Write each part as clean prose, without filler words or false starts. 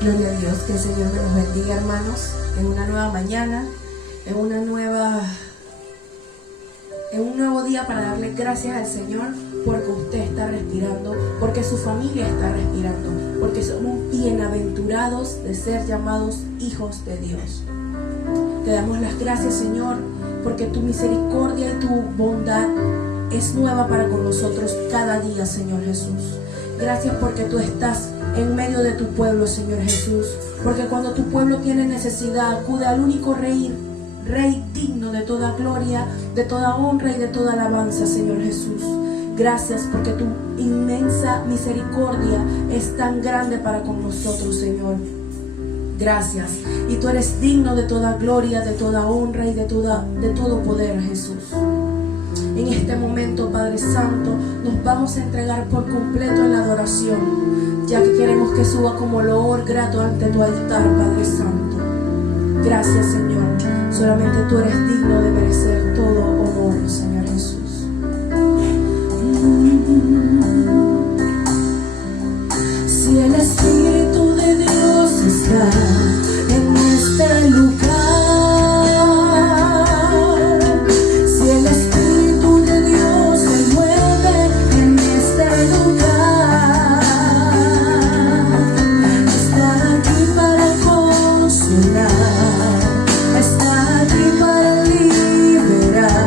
Gloria a Dios, que el Señor me los bendiga, hermanos, en una nueva mañana, en un nuevo día, para darle gracias al Señor porque usted está respirando, porque su familia está respirando, porque somos bienaventurados de ser llamados hijos de Dios. Te damos las gracias, Señor, porque tu misericordia y tu bondad es nueva para con nosotros cada día, Señor Jesús. Gracias porque tú estás en medio de tu pueblo, Señor Jesús, porque cuando tu pueblo tiene necesidad, acude al único Rey digno de toda gloria, de toda honra y de toda alabanza, Señor Jesús. Gracias porque tu inmensa misericordia es tan grande para con nosotros, Señor. Gracias. Y tú eres digno de toda gloria, de toda honra y de todo poder, Jesús. En este momento, Padre Santo, nos vamos a entregar por completo en la adoración, ya que queremos que suba como olor grato ante tu altar, Padre Santo. Gracias, Señor. Solamente tú eres digno de merecer todo honor, Señor Jesús. Si el Espíritu de Dios está en este lugar, si el Espíritu de Dios se mueve en este lugar, está aquí para consolar, está aquí para liberar,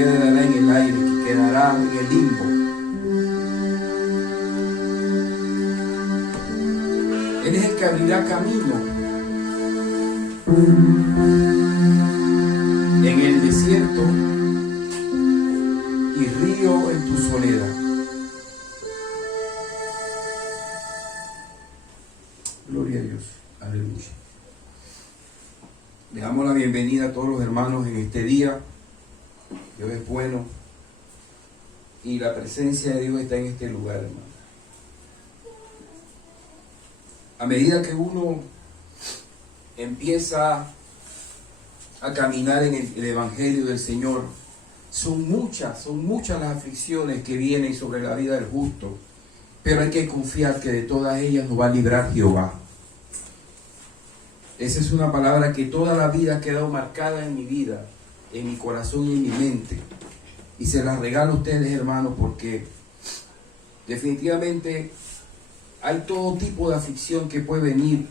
quedará en el aire, que quedará en el limbo. Él es el que abrirá camino en el desierto y río en tu soledad. Gloria a Dios. Aleluya. Le damos la bienvenida a todos los hermanos en este día. Dios es bueno y la presencia de Dios está en este lugar, hermano. A medida que uno empieza a caminar en el Evangelio del Señor, son muchas las aflicciones que vienen sobre la vida del justo, pero hay que confiar que de todas ellas nos va a librar Jehová. Esa es una palabra que toda la vida ha quedado marcada en mi vida, en mi corazón y en mi mente. Y se las regalo a ustedes, hermanos, porque definitivamente hay todo tipo de aflicción que puede venir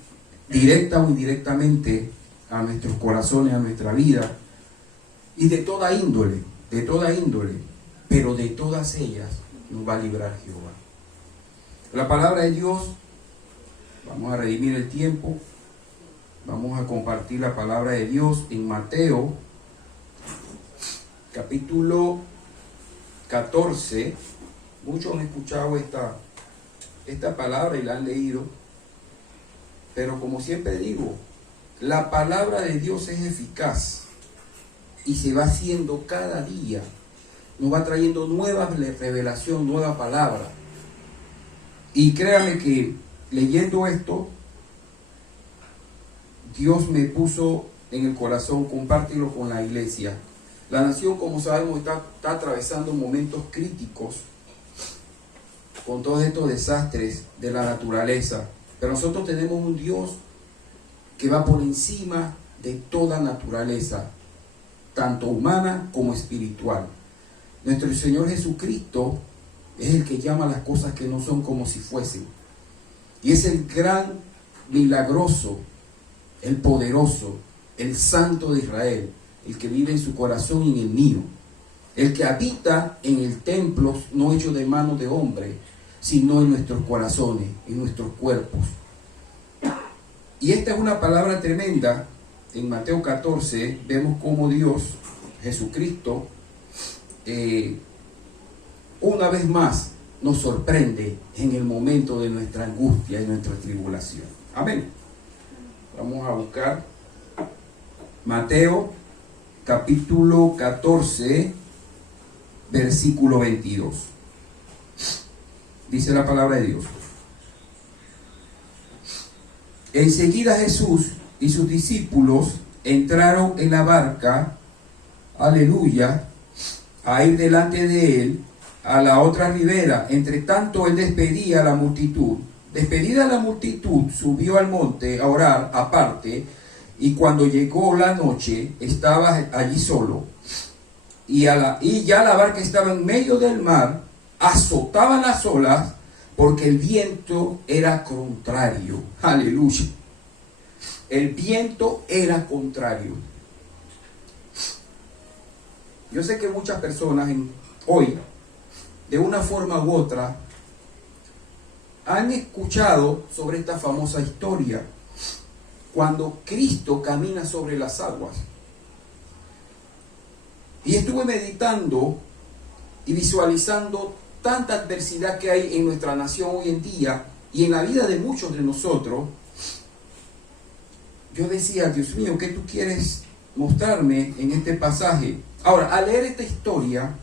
directa o indirectamente a nuestros corazones, a nuestra vida, y de toda índole, pero de todas ellas nos va a librar Jehová. La palabra de Dios, vamos a redimir el tiempo, vamos a compartir la palabra de Dios en Mateo, capítulo 14. Muchos han escuchado esta palabra y la han leído, pero como siempre digo, la palabra de Dios es eficaz y se va haciendo cada día, nos va trayendo nueva revelación, nueva palabra. Y créame que leyendo esto, Dios me puso en el corazón compartirlo con la iglesia. La nación, como sabemos, está atravesando momentos críticos con todos estos desastres de la naturaleza. Pero nosotros tenemos un Dios que va por encima de toda naturaleza, tanto humana como espiritual. Nuestro Señor Jesucristo es el que llama las cosas que no son como si fuesen. Y es el gran, milagroso, el poderoso, el santo de Israel, el que vive en su corazón y en el mío, el que habita en el templo no hecho de mano de hombre, sino en nuestros corazones, en nuestros cuerpos. Y esta es una palabra tremenda. En Mateo 14 vemos cómo Dios, Jesucristo, una vez más nos sorprende en el momento de nuestra angustia y nuestra tribulación. Amén. Vamos a buscar Mateo capítulo 14, versículo 22. Dice la palabra de Dios: enseguida Jesús y sus discípulos entraron en la barca, aleluya, a ir delante de él a la otra ribera. Entre tanto él despedía a la multitud. Despedida la multitud, subió al monte a orar aparte, y cuando llegó la noche estaba allí solo. Y ya la barca estaba en medio del mar, azotaban las olas, porque el viento era contrario. Aleluya. El viento era contrario. Yo sé que muchas personas hoy, de una forma u otra, han escuchado sobre esta famosa historia, cuando Cristo camina sobre las aguas. Y estuve meditando y visualizando tanta adversidad que hay en nuestra nación hoy en día y en la vida de muchos de nosotros. Yo decía, Dios mío, ¿qué tú quieres mostrarme en este pasaje? Ahora, al leer esta historia,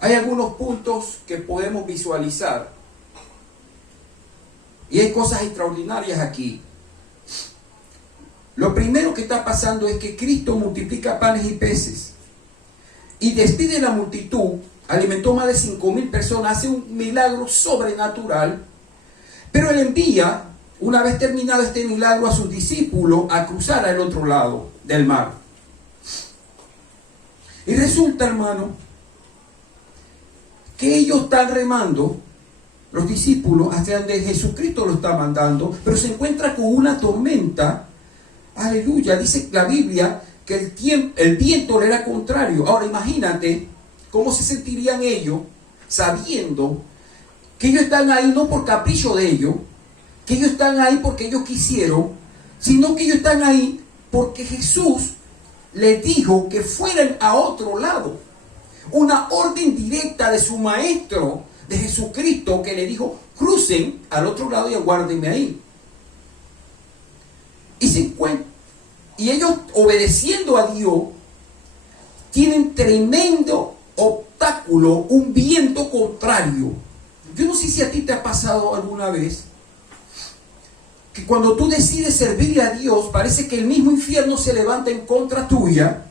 hay algunos puntos que podemos visualizar. Y hay cosas extraordinarias aquí. Lo primero que está pasando es que Cristo multiplica panes y peces. Y despide la multitud, alimentó más de 5,000 personas, hace un milagro sobrenatural. Pero él envía, una vez terminado este milagro, a sus discípulos a cruzar al otro lado del mar. Y resulta, hermano, que ellos están remando, los discípulos, hacia donde Jesucristo lo está mandando, pero se encuentra con una tormenta. Aleluya, dice la Biblia que el viento le era contrario. Ahora imagínate cómo se sentirían ellos sabiendo que ellos están ahí no por capricho de ellos, que ellos están ahí porque ellos quisieron, sino que ellos están ahí porque Jesús les dijo que fueran a otro lado. Una orden directa de su maestro, de Jesucristo, que le dijo: crucen al otro lado y aguárdenme ahí. Y ellos, obedeciendo a Dios, tienen tremendo obstáculo, un viento contrario. Yo no sé si a ti te ha pasado alguna vez que cuando tú decides servirle a Dios, parece que el mismo infierno se levanta en contra tuya,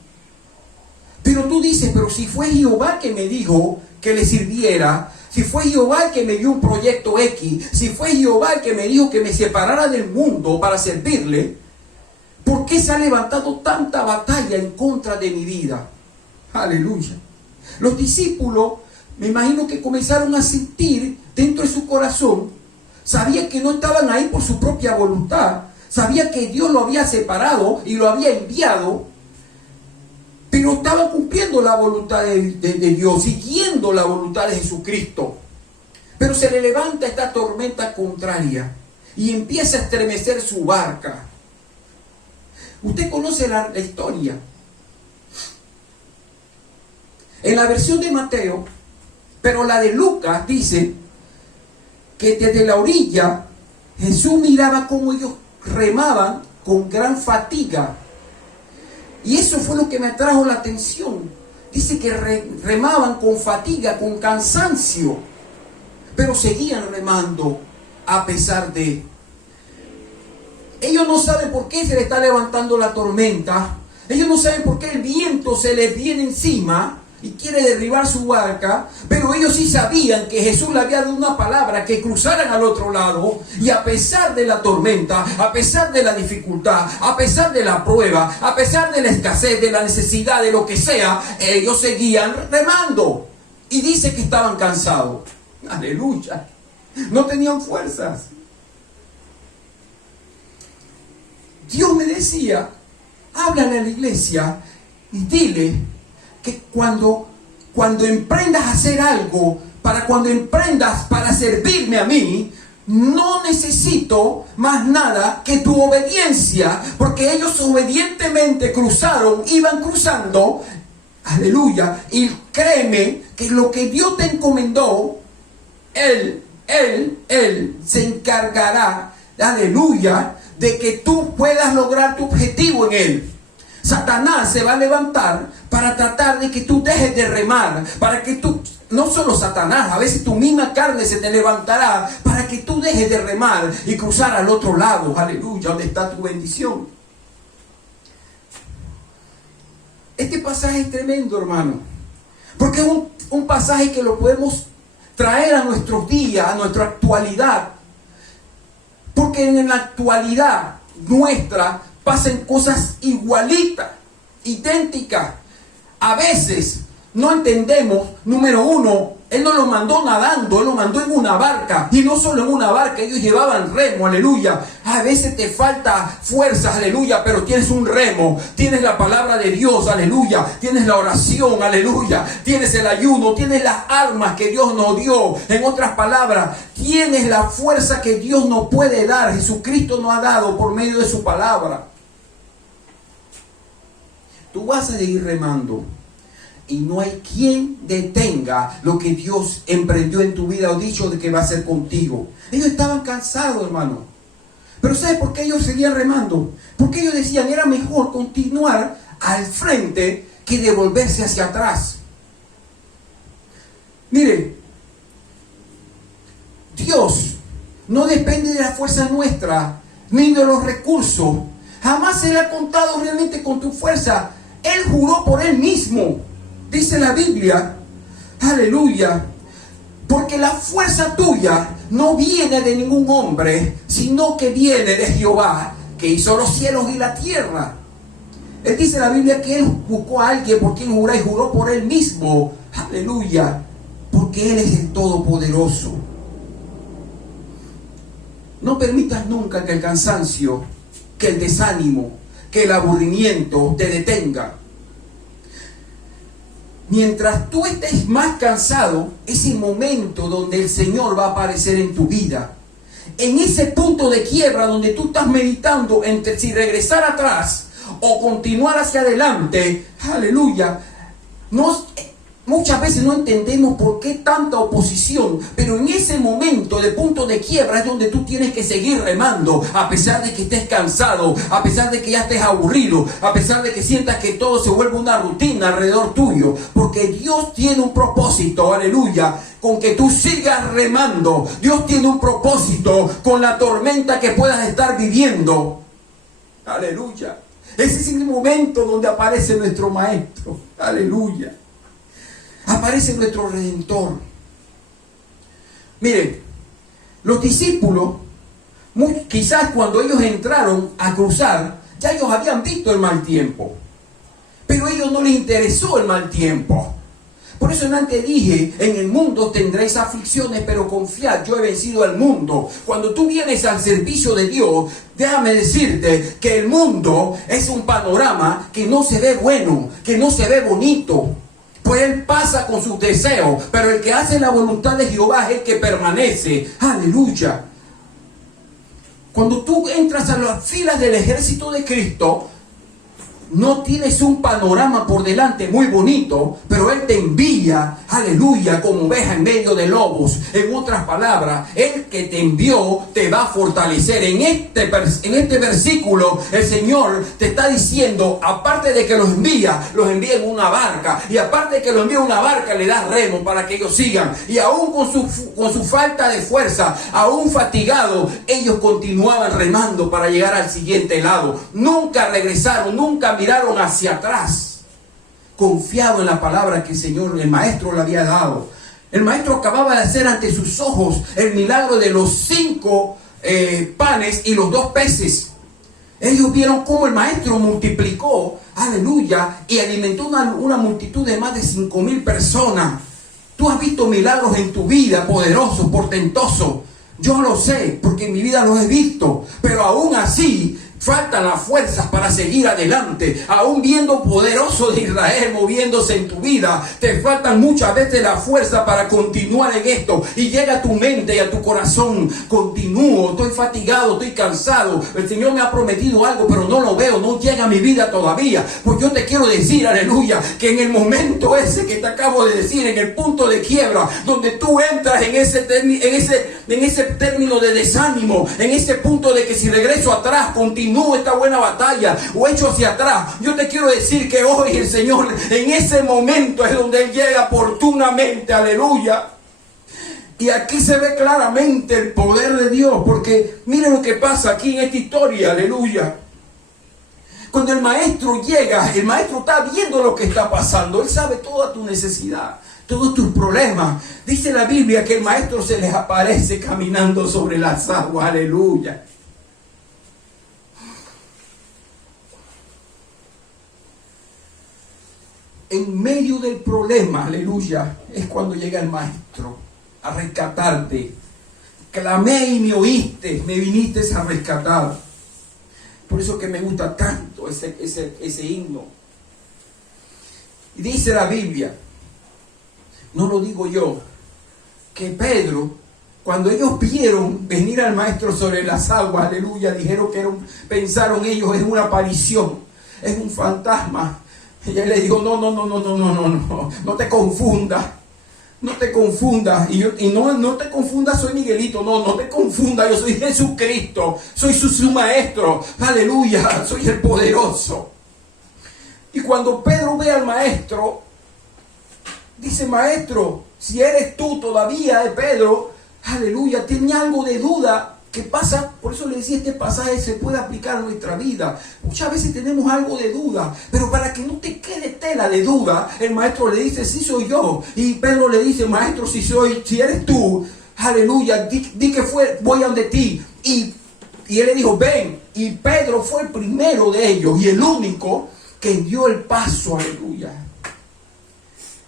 pero tú dices: pero si fue Jehová que me dijo que le sirviera, si fue Jehová el que me dio un proyecto X, si fue Jehová el que me dijo que me separara del mundo para servirle, ¿por qué se ha levantado tanta batalla en contra de mi vida? Aleluya. Los discípulos, me imagino que comenzaron a sentir dentro de su corazón, sabían que no estaban ahí por su propia voluntad, sabían que Dios lo había separado y lo había enviado, pero estaban cumpliendo la voluntad de Dios, siguiendo la voluntad de Jesucristo. Pero se le levanta esta tormenta contraria y empieza a estremecer su barca. Usted conoce la historia. En la versión de Mateo, pero la de Lucas dice que desde la orilla Jesús miraba cómo ellos remaban con gran fatiga. Y eso fue lo que me atrajo la atención. Dice que remaban con fatiga, con cansancio, pero seguían remando a pesar de. Ellos no saben por qué se le está levantando la tormenta. Ellos no saben por qué el viento se les viene encima y quiere derribar su barca, pero ellos sí sabían que Jesús le había dado una palabra, que cruzaran al otro lado, y a pesar de la tormenta, a pesar de la dificultad, a pesar de la prueba, a pesar de la escasez, de la necesidad, de lo que sea, ellos seguían remando. Y dice que estaban cansados. Aleluya. No tenían fuerzas. Dios me decía: háblale a la iglesia y dile que cuando emprendas a hacer algo, cuando emprendas para servirme a mí, no necesito más nada que tu obediencia, porque ellos obedientemente cruzaron, iban cruzando, aleluya, y créeme que lo que Dios te encomendó, Él se encargará, aleluya, de que tú puedas lograr tu objetivo en Él. Satanás se va a levantar para tratar de que tú dejes de remar, para que tú, no solo Satanás, a veces tu misma carne se te levantará para que tú dejes de remar y cruzar al otro lado, aleluya, donde está tu bendición. Este pasaje es tremendo, hermano, porque es un pasaje que lo podemos traer a nuestros días, a nuestra actualidad, porque en la actualidad nuestra pasan cosas igualitas, idénticas. A veces no entendemos, número uno, Él no lo mandó nadando, Él lo mandó en una barca. Y no solo en una barca, ellos llevaban remo, aleluya. A veces te falta fuerzas, aleluya, pero tienes un remo, tienes la palabra de Dios, aleluya, tienes la oración, aleluya, tienes el ayuno, tienes las armas que Dios nos dio. En otras palabras, tienes la fuerza que Dios nos puede dar, Jesucristo nos ha dado por medio de su palabra. Tú vas a seguir remando y no hay quien detenga lo que Dios emprendió en tu vida o dicho de que va a hacer contigo. Ellos estaban cansados, hermano. Pero ¿sabes por qué ellos seguían remando? Porque ellos decían: era mejor continuar al frente que devolverse hacia atrás. Mire, Dios no depende de la fuerza nuestra ni de los recursos. Jamás se le ha contado realmente con tu fuerza. Él juró por Él mismo. Dice la Biblia, aleluya, porque la fuerza tuya no viene de ningún hombre, sino que viene de Jehová, que hizo los cielos y la tierra. Él dice en la Biblia que Él buscó a alguien por quien jurar, y juró por Él mismo. Aleluya, porque Él es el Todopoderoso. No permitas nunca que el cansancio, que el desánimo que el aburrimiento te detenga. Mientras tú estés más cansado, es el momento donde el Señor va a aparecer en tu vida. En ese punto de quiebra donde tú estás meditando entre si regresar atrás o continuar hacia adelante, aleluya, muchas veces no entendemos por qué tanta oposición, pero en ese momento de punto de quiebra es donde tú tienes que seguir remando, a pesar de que estés cansado, a pesar de que ya estés aburrido, a pesar de que sientas que todo se vuelve una rutina alrededor tuyo, porque Dios tiene un propósito, aleluya, con que tú sigas remando. Dios tiene un propósito con la tormenta que puedas estar viviendo, aleluya. Ese es el momento donde aparece nuestro Maestro, aleluya. Aparece nuestro Redentor. Miren, los discípulos, quizás cuando ellos entraron a cruzar, ya ellos habían visto el mal tiempo, pero a ellos no les interesó el mal tiempo. Por eso antes dije, en el mundo tendréis aflicciones, pero confiad, yo he vencido al mundo. Cuando tú vienes al servicio de Dios, déjame decirte que el mundo es un panorama que no se ve bueno, que no se ve bonito. Pues él pasa con sus deseos, pero el que hace la voluntad de Jehová es el que permanece. Aleluya. Cuando tú entras a las filas del ejército de Cristo, no tienes un panorama por delante muy bonito, pero Él te envía, aleluya, como oveja en medio de lobos. En otras palabras, el que te envió te va a fortalecer. En este versículo, el Señor te está diciendo, aparte de que los envía en una barca. Y aparte de que los envía en una barca, le da remo para que ellos sigan. Y aún con su falta de fuerza, aún fatigados, ellos continuaban remando para llegar al siguiente lado. Nunca regresaron, nunca miraron hacia atrás, confiado en la palabra que el Señor, el Maestro, le había dado. El Maestro acababa de hacer ante sus ojos el milagro de los 5 panes y los 2 peces. Ellos vieron cómo el Maestro multiplicó, aleluya, y alimentó una multitud de más de 5,000 personas. Tú has visto milagros en tu vida, poderosos, portentosos. Yo lo sé, porque en mi vida los he visto, pero aún así faltan las fuerzas para seguir adelante. Aún viendo poderoso de Israel moviéndose en tu vida, te faltan muchas veces la fuerza para continuar en esto. Y llega a tu mente y a tu corazón: continúo, estoy fatigado, estoy cansado. El Señor me ha prometido algo, pero no lo veo, no llega a mi vida todavía. Pues yo te quiero decir, aleluya, que en el momento ese que te acabo de decir, en el punto de quiebra, donde tú entras en ese término de desánimo, en ese punto de que si regreso atrás, continúo esta buena batalla o echo hacia atrás, yo te quiero decir que hoy el Señor, en ese momento es donde Él llega oportunamente, aleluya. Y aquí se ve claramente el poder de Dios, porque miren lo que pasa aquí en esta historia, aleluya. Cuando el Maestro llega, el Maestro está viendo lo que está pasando. Él sabe toda tu necesidad, todos tus problemas. Dice la Biblia que el Maestro se les aparece caminando sobre las aguas, aleluya. En medio del problema, aleluya, es cuando llega el Maestro a rescatarte. Clamé y me oíste, me viniste a rescatar. Por eso que me gusta tanto ese himno. Y dice la Biblia, no lo digo yo, que Pedro, cuando ellos vieron venir al Maestro sobre las aguas, aleluya, dijeron que pensaron ellos, es una aparición, es un fantasma. Y él le dijo, no te confundas, no te confundas. Y no te confundas, soy Miguelito, no te confundas, yo soy Jesucristo, soy su Maestro, aleluya, soy el poderoso. Y cuando Pedro ve al Maestro, dice: Maestro, si eres tú todavía, Pedro, aleluya, tenía algo de duda. ¿Qué pasa? Por eso le decía, este pasaje se puede aplicar a nuestra vida. Muchas veces tenemos algo de duda, pero para que no te quede tela de duda, el Maestro le dice: sí soy yo. Y Pedro le dice: Maestro, si eres tú, aleluya, di que voy a donde ti. Y él le dijo: ven. Y Pedro fue el primero de ellos y el único que dio el paso, aleluya.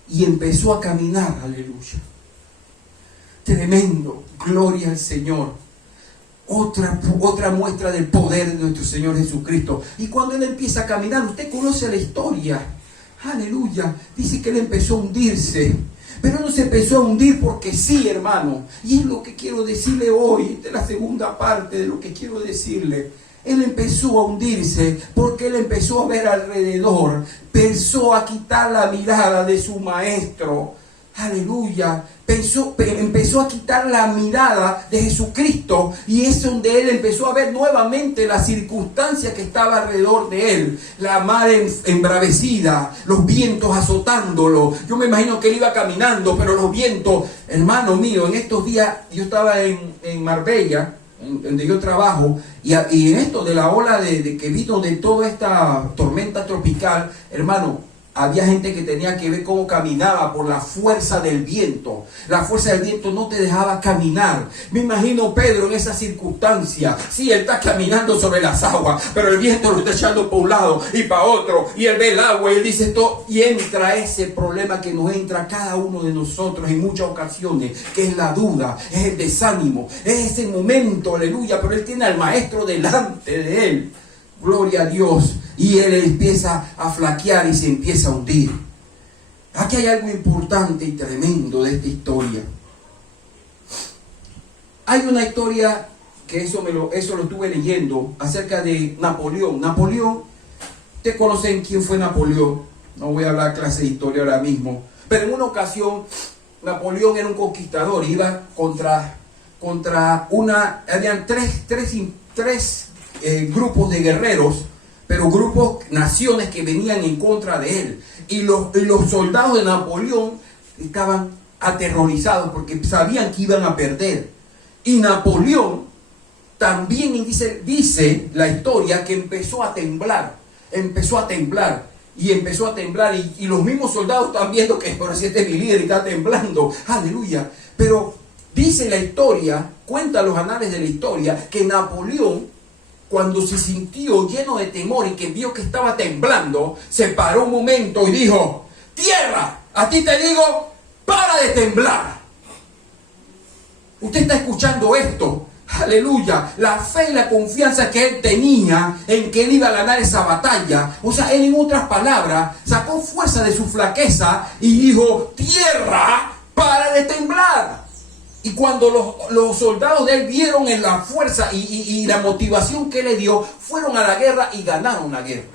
Y empezó a caminar, aleluya. Tremendo, gloria al Señor. Otra muestra del poder de nuestro Señor Jesucristo. Y cuando Él empieza a caminar, usted conoce la historia. Aleluya. Dice que Él empezó a hundirse. Pero no se empezó a hundir porque sí, hermano. Y es lo que quiero decirle hoy. Esta es la segunda parte de lo que quiero decirle. Él empezó a hundirse porque Él empezó a ver alrededor. Empezó a quitar la mirada de su maestro. Aleluya. Empezó a quitar la mirada de Jesucristo, y es donde Él empezó a ver nuevamente las circunstancias que estaba alrededor de Él. La mar embravecida, los vientos azotándolo. Yo me imagino que Él iba caminando, pero los vientos, hermano mío, en estos días yo estaba en Marbella, donde yo trabajo, y en esto de la ola de que vino de toda esta tormenta tropical, hermano, había gente que tenía que ver cómo caminaba por la fuerza del viento. La fuerza del viento no te dejaba caminar. Me imagino Pedro en esa circunstancia. Sí, él está caminando sobre las aguas, pero el viento lo está echando para un lado y para otro. Y él ve el agua y él dice esto. Y entra ese problema que nos entra a cada uno de nosotros en muchas ocasiones, que es la duda, es el desánimo, es ese momento, aleluya. Pero él tiene al maestro delante de él. Gloria a Dios. Y él empieza a flaquear y se empieza a hundir. Aquí hay algo importante y tremendo de esta historia. Hay una historia que eso lo estuve leyendo acerca de Napoleón. Napoleón, ustedes conocen quién fue Napoleón. No voy a hablar clase de historia ahora mismo. Pero en una ocasión, Napoleón era un conquistador. Iba contra habían tres grupos de guerreros, pero naciones que venían en contra de él. Y los soldados de Napoleón estaban aterrorizados porque sabían que iban a perder. Y Napoleón también dice la historia que empezó a temblar. Y los mismos soldados están viendo que por si este es mi líder y está temblando. Aleluya. Pero dice la historia, cuenta los anales de la historia, que Napoleón, cuando se sintió lleno de temor y que vio que estaba temblando, se paró un momento y dijo: tierra, a ti te digo, para de temblar. Usted está escuchando esto. Aleluya. La fe y la confianza que él tenía en que él iba a ganar esa batalla. O sea, él, en otras palabras, sacó fuerza de su flaqueza y dijo: tierra, para de temblar. Y cuando los soldados de él vieron en la fuerza y la motivación que le dio, fueron a la guerra y ganaron la guerra.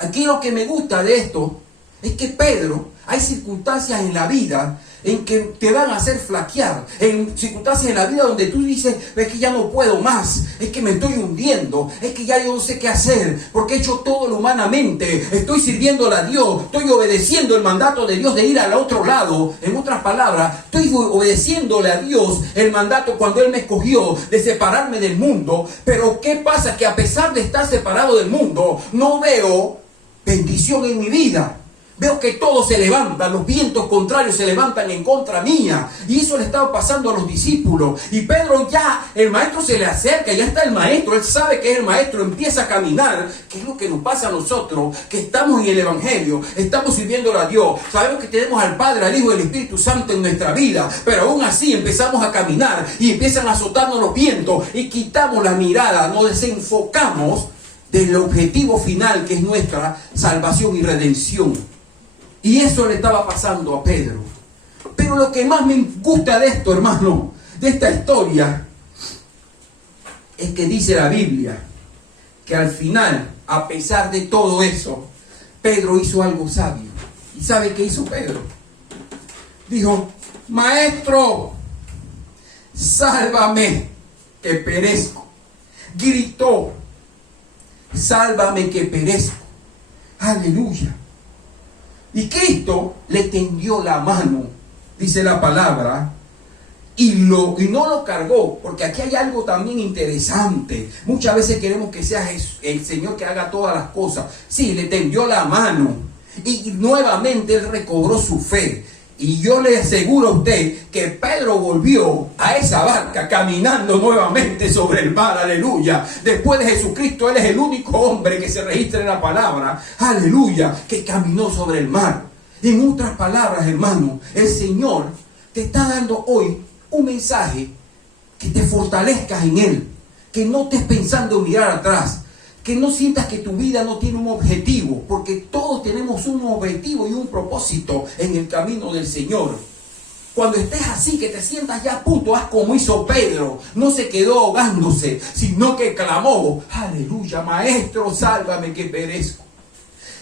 Aquí lo que me gusta de esto es que Pedro, hay circunstancias en la vida en que te van a hacer flaquear, en circunstancias en la vida donde tú dices: es que ya no puedo más, es que me estoy hundiendo, es que ya yo no sé qué hacer, porque he hecho todo lo humanamente, estoy sirviéndole a Dios, estoy obedeciendo el mandato de Dios de ir al otro lado. En otras palabras, estoy obedeciéndole a Dios el mandato cuando Él me escogió de separarme del mundo. Pero ¿qué pasa? Que a pesar de estar separado del mundo, no veo bendición en mi vida. Veo que todo se levanta, los vientos contrarios se levantan en contra mía. Y eso le estaba pasando a los discípulos. Y Pedro, ya el maestro se le acerca, ya está el maestro, él sabe que es el maestro, empieza a caminar. ¿Qué es lo que nos pasa a nosotros? Que estamos en el Evangelio, estamos sirviéndole a Dios. Sabemos que tenemos al Padre, al Hijo y al Espíritu Santo en nuestra vida. Pero aún así empezamos a caminar y empiezan a azotarnos los vientos y quitamos la mirada, nos desenfocamos del objetivo final, que es nuestra salvación y redención. Y eso le estaba pasando a Pedro. Pero lo que más me gusta de esto, hermano, de esta historia, es que dice la Biblia que al final, a pesar de todo eso, Pedro hizo algo sabio. ¿Y sabe qué hizo Pedro? Dijo: maestro, sálvame, que perezco. Gritó: sálvame, que perezco. Aleluya. Y Cristo le tendió la mano, dice la palabra, y no lo cargó, porque aquí hay algo también interesante. Muchas veces queremos que sea el Señor que haga todas las cosas. Sí, le tendió la mano y nuevamente él recobró su fe. Y yo le aseguro a usted que Pedro volvió a esa barca caminando nuevamente sobre el mar. Aleluya. Después de Jesucristo, él es el único hombre que se registra en la palabra, aleluya, que caminó sobre el mar. En otras palabras, hermano, el Señor te está dando hoy un mensaje que te fortalezcas en Él, que no estés pensando en mirar atrás, que no sientas que tu vida no tiene un objetivo, porque todos tenemos un objetivo y un propósito en el camino del Señor. Cuando estés así, que te sientas ya a punto, haz como hizo Pedro. No se quedó ahogándose, sino que clamó: aleluya, maestro, sálvame que perezco.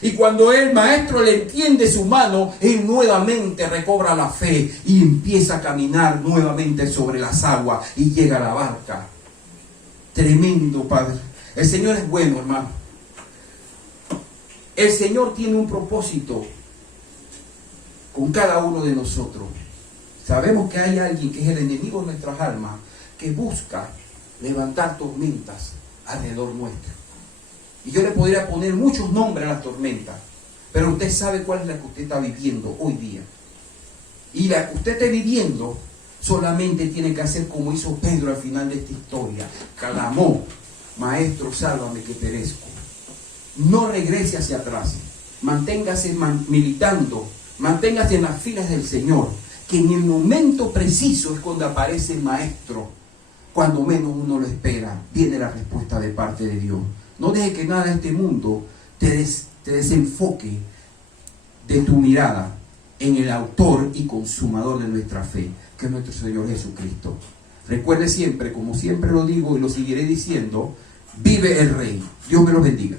Y cuando el maestro le entiende su mano, él nuevamente recobra la fe y empieza a caminar nuevamente sobre las aguas y llega a la barca. Tremendo, Padre. El Señor es bueno, hermano. El Señor tiene un propósito con cada uno de nosotros. Sabemos que hay alguien que es el enemigo de nuestras almas, que busca levantar tormentas alrededor nuestro. Y yo le podría poner muchos nombres a las tormentas, pero usted sabe cuál es la que usted está viviendo hoy día. Y la que usted esté viviendo solamente tiene que hacer como hizo Pedro al final de esta historia. Clamó: maestro, sálvame que perezco. No regrese hacia atrás. Manténgase militando. Manténgase en las filas del Señor. Que en el momento preciso es cuando aparece el maestro. Cuando menos uno lo espera, viene la respuesta de parte de Dios. No deje que nada de este mundo te desenfoque de tu mirada en el autor y consumador de nuestra fe, que es nuestro Señor Jesucristo. Recuerde siempre, como siempre lo digo y lo seguiré diciendo, vive el Rey. Dios me lo bendiga.